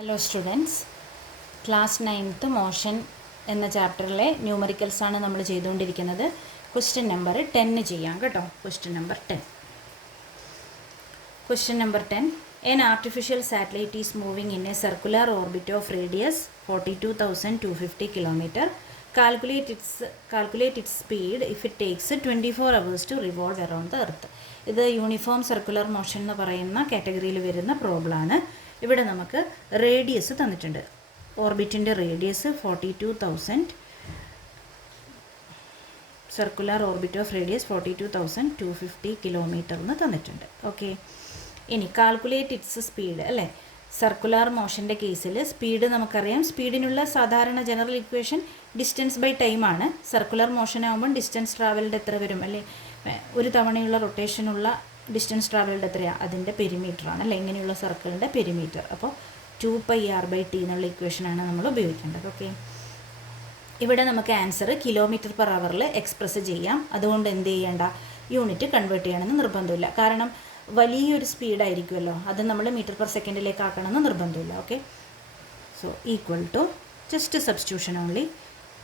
Hello students, class 9th motion എന്ന ചാപ്റ്ററിലെ ന്യൂമറിക്കൽസാണ് നമ്മൾ ചെയ്തുകൊണ്ടിരിക്കുന്നത്. ക്വസ്റ്റ്യൻ നമ്പർ 10 ചെയ്യാം കേട്ടോ. Question number 10. An artificial satellite is moving in a circular orbit of radius 42,250 km. Calculate its speed if it takes 24 hours to revolve around the earth. ഇത് uniform circular motion എന്ന് പറയുന്ന കാറ്റഗറിയിൽ വരുന്ന പ്രോബ്ലമാണ്. ഇവിടെ നമുക്ക് റേഡിയസ് തന്നിട്ടുണ്ട്. ഓർബിറ്റിൻ്റെ radius 42,000, circular orbit of radius 42,250 kilometre എന്ന് തന്നിട്ടുണ്ട്. ഓക്കെ, ഇനി കാൽക്കുലേറ്റ് ഇറ്റ്സ് സ്പീഡ് അല്ലേ. സർക്കുലർ മോഷൻ്റെ കേസിൽ സ്പീഡ് നമുക്കറിയാം. സ്പീഡിനുള്ള സാധാരണ general equation distance by time ആണ്. സർക്കുലർ മോഷൻ ആകുമ്പോൾ ഡിസ്റ്റൻസ് ട്രാവൽഡ് എത്ര വരും അല്ലേ, ഒരു തവണയുള്ള റൊട്ടേഷനുള്ള ഡിസ്റ്റൻസ് ട്രാവൽഡ് എത്രയാണ്, അതിൻ്റെ പെരിമീറ്ററാണ് അല്ലേ, ഇങ്ങനെയുള്ള സർക്കിളിൻ്റെ പെരിമീറ്റർ. അപ്പോൾ 2πr/t എന്നുള്ള ഇക്വേഷനാണ് നമ്മൾ ഉപയോഗിക്കേണ്ടത്. ഓക്കെ, ഇവിടെ നമുക്ക് ആൻസർ km/h എക്സ്പ്രസ് ചെയ്യാം. അതുകൊണ്ട് എന്ത് ചെയ്യേണ്ട, യൂണിറ്റ് കൺവേർട്ട് ചെയ്യണമെന്ന് നിർബന്ധമില്ല. കാരണം വലിയൊരു സ്പീഡായിരിക്കുമല്ലോ, അത് നമ്മൾ m/s ആക്കണമെന്ന് നിർബന്ധമില്ല. Okay, so equal to just substitution only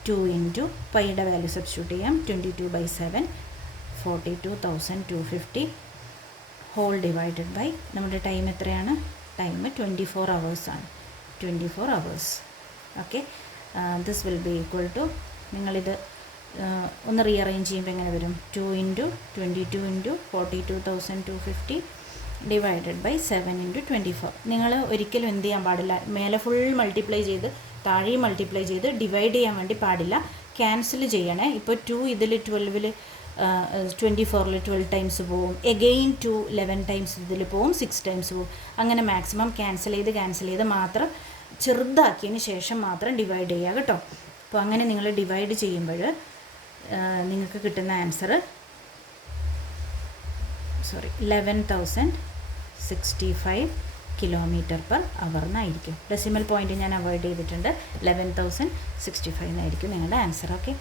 2 × പൈയുടെ വാല്യൂ സബ്സ്റ്റിറ്റ്യൂട്ട് ചെയ്യാം. 22/7 42,250 ഹോൾ ഡിവൈഡഡ് ബൈ നമ്മുടെ ടൈം എത്രയാണ്, ടൈം 24 hours ആണ്. 24 hours. Okay, this will be equal to, നിങ്ങളിത് ഒന്ന് റീഅറേഞ്ച് ചെയ്യുമ്പോൾ എങ്ങനെ വരും, 2 × 22 × 42,250 ഡിവൈഡഡ് ബൈ 7 × 24. നിങ്ങൾ ഒരിക്കലും എന്ത് ചെയ്യാൻ പാടില്ല, മേലെ ഫുൾ മൾട്ടിപ്ലൈ ചെയ്ത് താഴെയും മൾട്ടിപ്ലൈ ചെയ്ത് ഡിവൈഡ് ചെയ്യാൻ വേണ്ടി പാടില്ല. ക്യാൻസൽ ചെയ്യണേ. ഇപ്പോൾ 2 ഇതിൽ 12ൽ 24ൽ 12 ടൈംസ് പോവും, എഗെയിൻ 2 11 ടൈംസ് ഇതിൽ പോവും, 6 ടൈംസ് പോവും. അങ്ങനെ മാക്സിമം ക്യാൻസൽ ചെയ്ത് മാത്രം ചെറുതാക്കിയതിന് ശേഷം മാത്രം ഡിവൈഡ് ചെയ്യുക കേട്ടോ. അപ്പോൾ അങ്ങനെ നിങ്ങൾ ഡിവൈഡ് ചെയ്യുമ്പോൾ നിങ്ങൾക്ക് കിട്ടുന്ന ആൻസർ 11,065 km/h എന്നായിരിക്കും. ഡെസിമൽ പോയിൻ്റ് ഞാൻ അവോയ്ഡ് ചെയ്തിട്ടുണ്ട്. 11,065 എന്നായിരിക്കും നിങ്ങളുടെ ആൻസർ. ഓക്കെ.